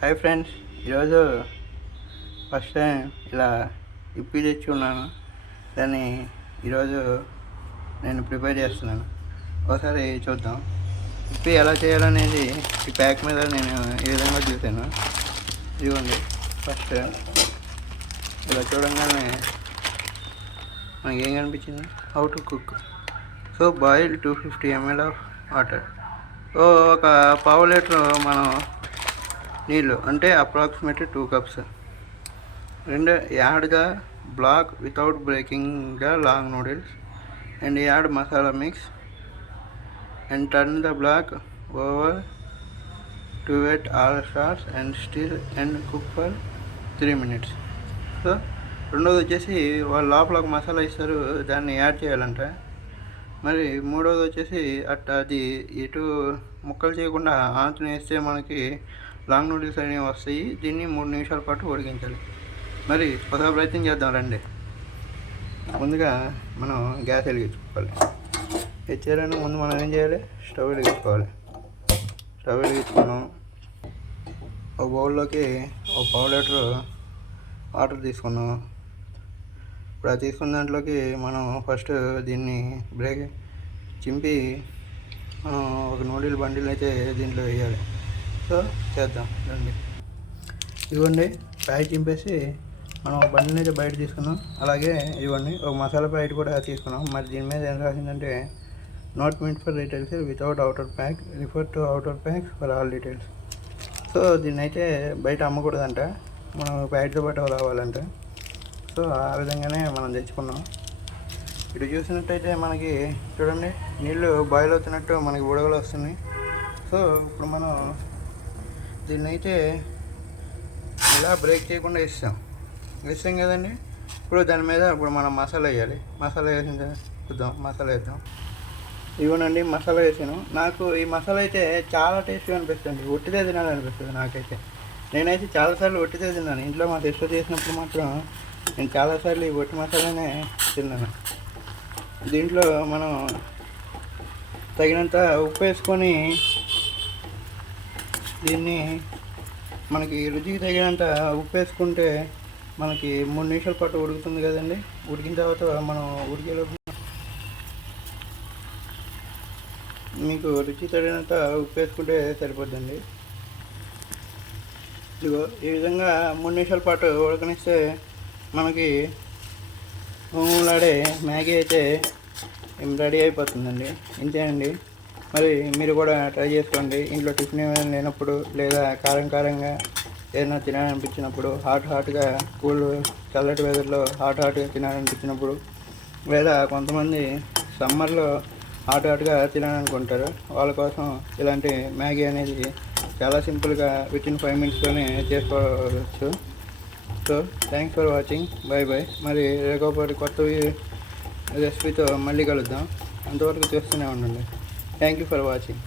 Hi friends, ఈరోజు first time ఇలా ఇప్పి తెచ్చుకున్నాను. దాన్ని ఈరోజు నేను ప్రిపేర్ చేస్తున్నాను. ఒకసారి చూద్దాం. ఇప్పి ఎలా చేయాలనేది ఈ ప్యాక్ మీద నేను ఈ విధంగా చూశాను. ఇదిగోండి, ఫస్ట్ ఇలా చూడంగానే మనకి ఏం కనిపించింది? How to cook. So boil 250 ml of water. So ఒక పావు లీటర్ మనం నీళ్ళు అంటే అప్రాక్సిమేట్లీ 2 cups. రెండు, add the block without breaking the long noodles and add masala mix and turn the block over to wet all stars and stir and cook for 3 minutes. So రెండోది వచ్చేసి వాళ్ళు లోపల ఒక మసాలా ఇస్తారు, దాన్ని యాడ్ చేయాలంట. మరి మూడోది వచ్చేసి అది ఇటు ముక్కలు చేయకుండా ఆంచుని వేస్తే మనకి లాంగ్ నూడిల్స్ అనేవి వస్తాయి. దీన్ని 3 నిమిషాల పాటు ఉడికించాలి. మరి కొద్దిగా ప్రయత్నం చేద్దాం రండి. ముందుగా మనం గ్యాస్ వెలిగించుకోవాలి. తెచ్చేయాలని ముందు మనం ఏం చేయాలి? స్టవ్ వెలిగించుకోవాలి. స్టవ్ వెలిగించుకున్నాం. ఒక బౌల్లోకి ఒక పావు లీటర్ వాటర్ తీసుకున్నాం. ఇప్పుడు అది తీసుకున్న దాంట్లోకి మనం ఫస్ట్ దీన్ని బ్రేక్ చింపి మనం ఒక నూడిల్ బండిల్ అయితే దీంట్లో వేయాలి. సో చేద్దాం రండి. ఇవ్వండి, ప్యాకెట్ చింపేసి మనం బండిని అయితే బయట తీసుకున్నాం. అలాగే ఇవ్వండి, ఒక మసాలా ప్యాకెట్ కూడా తీసుకున్నాం. మరి దీని మీద ఏం రాసిందంటే not meant for retails without outer pack, refer to outer packs for all details. So దీన్ని అయితే బయట అమ్మకూడదంట, మనం ప్యాకెట్తో పాటు రావాలంట. సో ఆ విధంగానే మనం తెచ్చుకున్నాం. ఇటు చూసినట్టయితే మనకి చూడండి, నీళ్ళు బాయిల్ అవుతున్నట్టు మనకి బుడగలు వస్తున్నాయి. సో ఇప్పుడు మనం దీన్ని అయితే ఇలా బ్రేక్ చేయకుండా వేస్తాం కదండి. ఇప్పుడు దాని మీద ఇప్పుడు మనం మసాలా వేయాలి. మసాలా వేసిన చూద్దాం, మసాలా వేద్దాం. ఇవ్వనండి, మసాలా వేసాను. నాకు ఈ మసాలా అయితే చాలా టేస్ట్గా అనిపిస్తుంది. ఒట్టిదే తినాలనిపిస్తుంది నాకైతే. నేనైతే చాలాసార్లు ఒట్టిదే తిన్నాను. ఇంట్లో మా సిస్టర్ చేసినప్పుడు మాత్రం నేను చాలాసార్లు ఈ ఒట్టి మసాలానే తిన్నాను. దీంట్లో మనం తగినంత ఉప్పు వేసుకొని దీన్ని మనకి రుచికి తగినంత ఉప్పు వేసుకుంటే మనకి 3 నిమిషాల పాటు ఉడుకుతుంది కదండి. ఉడికిన తర్వాత మనం ఉడికేలోపు మీకు రుచి తగినంత ఉప్పు వేసుకుంటే సరిపోద్దండి. ఇదిగో ఈ విధంగా 3 నిమిషాల పాటు ఉడకనిస్తే మనకి ఊలాడే మ్యాగీ అయితే రెడీ అయిపోతుందండి. ఇంతేనండి. మరి మీరు కూడా ట్రై చేసుకోండి. ఇంట్లో టిఫిన్ ఏమైనా లేనప్పుడు, లేదా కారంగా ఏదైనా తినాలనిపించినప్పుడు, హాట్గా చల్లటి వెదర్లో హాట్గా తినాలనిపించినప్పుడు, లేదా కొంతమంది సమ్మర్లో హాట్గా తినాలనుకుంటారు. వాళ్ళ కోసం ఇలాంటి మ్యాగీ అనేది చాలా సింపుల్గా వితిన్ 5 minutesలోనే చేసుకోవచ్చు. So thanks for watching. Bye. మరి రేపటి కొత్త రెసిపీతో మళ్ళీ కలుద్దాం. అంతవరకు చూస్తూనే ఉండండి. Thank you for watching.